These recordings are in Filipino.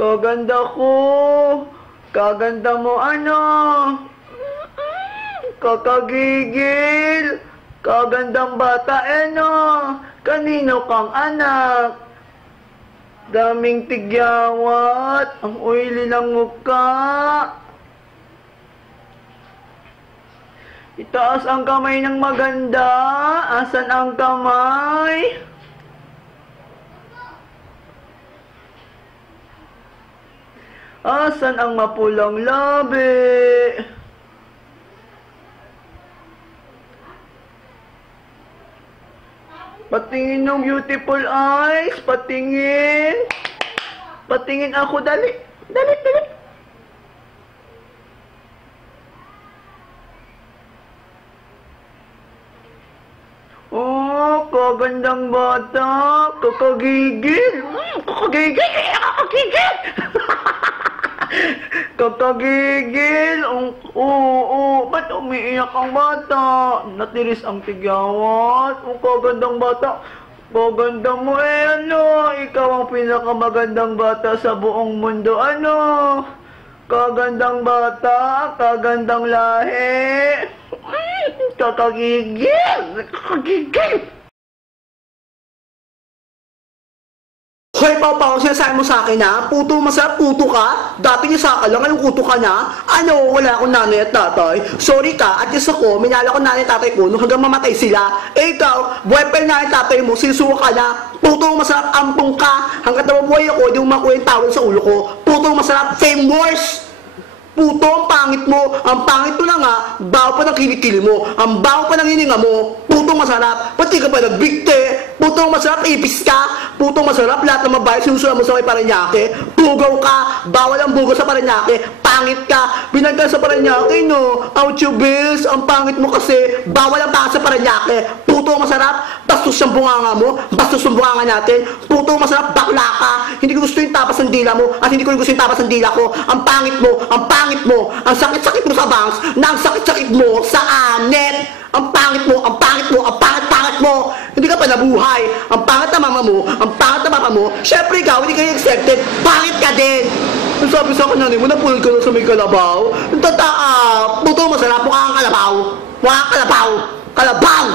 Kaganda ko. Kaganda mo ano. Kakagigil. Kagandang bata no. Kanino kang anak? Daming tigyawat. Ang oily ng mukha. Itaas ang kamay ng maganda. Asan ang kamay? Asan ang mapulang labi? Patingin ng beautiful eyes. Patingin. Patingin ako. Dali. Dali, dali. Oh, kagandang bata. Kakagigil. Kakagigil. Kakagigil. Kakagigil. Oo. Ba't umiiyak ang bata? Natiris ang tigyawat. Oh, kagandang bata. Kaganda mo ano? Ikaw ang pinakamagandang bata sa buong mundo. Ano? Kagandang bata. Kagandang lahi. Kakagigil. Kakagigil. Hoy, Pao, sinasabi mo sa akin na, puto masarap, puto ka? Dati niya saka lang, ngayong puto ka na? Ano, wala akong nanay at tatay. Sorry ka, at yes ako, minala ko nanay at tatay ko nung hanggang mamatay sila. Eh ikaw, boyfriend nanay at tatay mo, sinusuka ka na. Puto masarap, ampong ka. Hanggat nababuhay ako, di mo makuha yung tawal sa ulo ko. Puto masarap, fame wars! Puto, ang pangit mo. Ang pangit mo na nga, baho pa ng kilikili mo. Ang baho pa ng hininga mo. Puto masarap, pati ka pa nagbigte. Puto masarap, ipis ka. Puto masarap, lahat ng mabayad sinusulan mo sa may Paranaque. Bugaw ka, bawal ang bugaw sa Paranaque. Pangit ka, binagkan sa Paranaque, no? Ouchie bills, ang pangit mo kasi, bawal ang pangit sa Paranaque. Puto masarap, bastos yung bunganga mo. Bastos yung bunganga natin. Puto masarap, bakla ka. Hindi ko gusto yung tapas ng dila mo, at hindi ko gusto yung tapas ng dila ko. Ang pangit mo, ang pangit mo, ang sakit-sakit mo sa bangs, na ang sakit-sakit mo sa anet. Ang pangit mo, ang pangit mo, ang pangit-pangit mo. Hindi ka pa nabuhay. Ang pangit na mama mo, ang pangit na papa mo. Syempre ikaw, hindi ka accepted. Pangit ka din. Ang sabi sa kanya mo, napulad ka na sa may kalabaw. Ang tataa, puto masarap, mukha kang kalabaw. Mukha kang kalabaw. Kalabaw!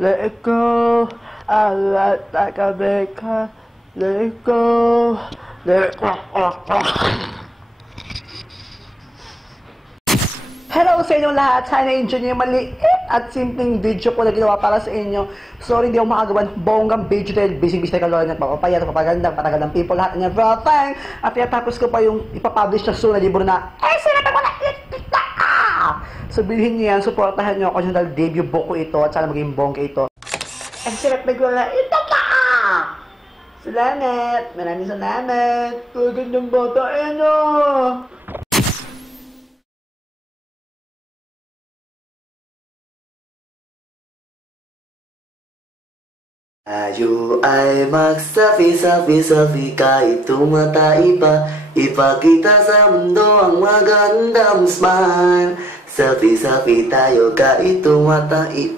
Let it go, I let like a baker. Let it go, let it go. Hello sa inyong lahat! Sana enjoy nyo yung maliit at simpleng video ko na ginawa para sa inyo. Sorry, hindi ako makagawa ng bonggang video dahil busy-busy na kalora ng papapaya, papagandang, patagal ng people, lahat ng everything. At tapos ko pa yung ipapublish na soon na libro na sinabi mo na itikta! Sabihin niyo yan, supportahan niyo ako dahil debut book ko ito at sana maging bongga ito. Ang sinabi ko na itikta! Salamat! Maraming salamat! Kagandang bata, no! Tayo ay magsafi-safi-safi kahit tumatay pa. Ipakita sa mundo ang magandang smile. Safi-safi tayo kahit tumatay